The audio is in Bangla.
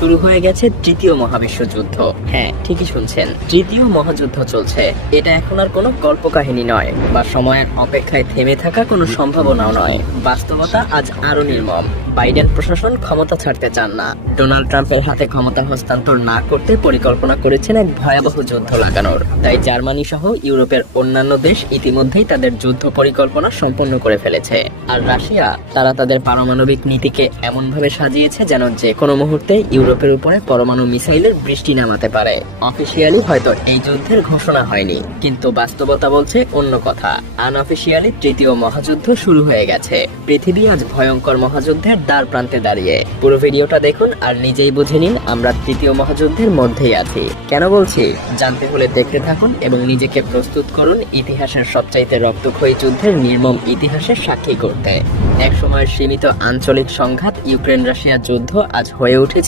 শুরু হয়ে গেছে তৃতীয় মহাবিশ্বযুদ্ধ। হ্যাঁ, ঠিকই শুনছেন, তৃতীয় মহাযুদ্ধ চলছে। এটা এখন আর কোনো গল্প কাহিনী নয় বা সময়ের অপেক্ষায় থেমে থাকা কোনো সম্ভাবনাও নয়। বাস্তবতা আজ আরো নির্মম। বাইডেন প্রশাসন ক্ষমতা ছাড়তে চান না। ডোনাল্ড ট্রাম্পের হাতে ক্ষমতা হস্তান্তর না করতে পরিকল্পনা করেছেন এক ভয়াবহ যুদ্ধ লাগানোর। তাই জার্মানি সহ ইউরোপের অন্যান্য দেশ ইতিমধ্যেই তাদের যুদ্ধ পরিকল্পনা সম্পন্ন করে ফেলেছে। আর রাশিয়া, তারা তাদের পারমাণবিক নীতিকে এমনভাবে সাজিয়েছে যেন যে কোনো মুহূর্তে ইউরোপের উপরে পরমাণু মিসাইলের বৃষ্টি নামাতে পারে। অফিসিয়ালি হয়তো এই যুদ্ধের ঘোষণা হয়নি, কিন্তু বাস্তবতা বলছে অন্য কথা। আনঅফিসিয়ালি তৃতীয় মহাযুদ্ধ শুরু হয়ে গেছে। পৃথিবী আজ ভয়ঙ্কর মহাযুদ্ধের দ্বার প্রান্তে দাঁড়িয়ে। পুরো ভিডিওটা দেখুন আর নিজেই বুঝে নিন আমরা তৃতীয় মহাযুদ্ধের মধ্যেই আছি। কেন বলছি জানতে হলে দেখতে থাকুন এবং নিজেকে প্রস্তুত করুন ইতিহাসের সবচাইতে রক্তক্ষয়ী যুদ্ধের নির্মম ইতিহাসের সাক্ষী করতে। এক সময়ের সীমিত আঞ্চলিক সংঘাত ইউক্রেন রাশিয়া যুদ্ধ আজ হয়ে উঠেছে